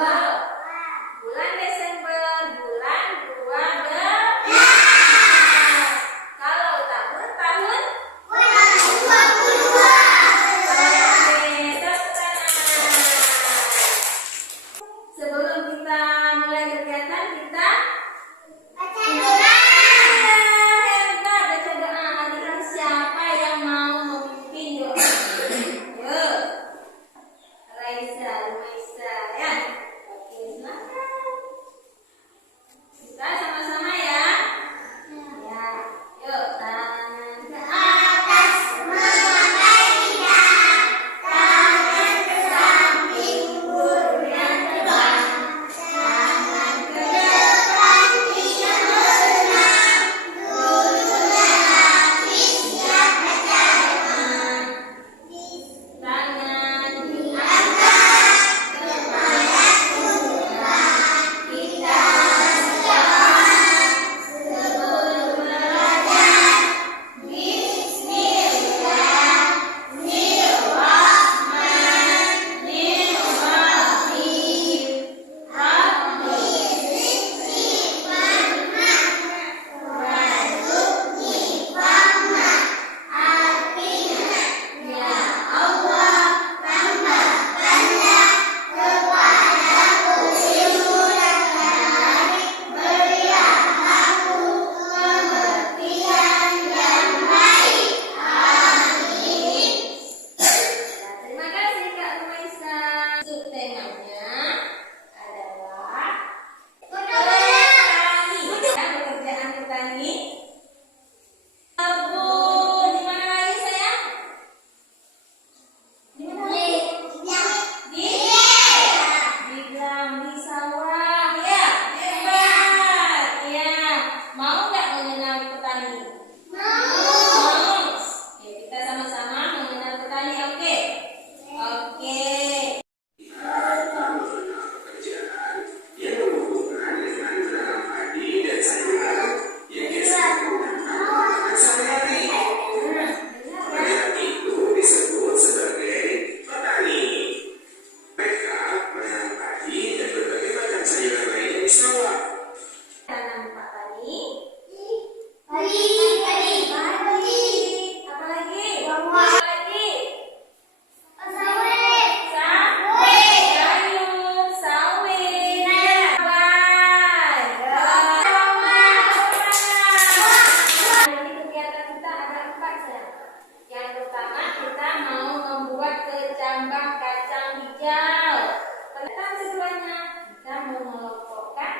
Bulan Desember, bulan 12. Kalau tahun, tahun? Bulan 22. Oke, tepuk tangan. Sebelum kita mulai kegiatan, kita baca doa. Hebat, baca doa. Adik siapa yang mau memimpin doa? Yuk, Raisa, Lumaisa, ya. Oke, silakan. Kita sama-sama ya. Ya, yuk, tangan ke atas, memakai lidah, tangan ke samping, burung yang terbang, tangan ke depan, ikan berenang, dulunya habis, siap baca doa. Tangan diangkat, kepala tundukkan, kita berdoa sebelum belajar. Bismillahirrahmanirrahim. Rabbi zidni warzuqni fahma. Artinya, ya Allah, tambahkanlah kepadaku ilmu yang baik, berilah aku pengertian yang baik. Amin. Terima kasih Kak Lumaisa. Subtemanya adalah petani. Pekerjaan petani. Kebun. Di mana lagi sayang? Di mana lagi? Di sawah. Ya, hebat. Ya, mau nggak mengenal petani? Mau. Oke, kita sama-sama mengenal petani. Oke. Oke. Pekerjaan yang berhubungan dengan menanam padi dan sayuran yang biasa digunakan sehari-hari. Pekerjaan itu disebut sebagai petani. Mereka menanam padi dan berbagai macam sayuran lainnya di sawah. Tanam Pak Tani. Padi. Apa lagi? Apa lagi? Sawit. Sayur, sawit. Baik. Hari ini kegiatan kita ada 4 ya. Yang pertama kita mau membuat kecambah kacang hijau. Pertama semuanya kita mengelompokkan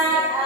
empat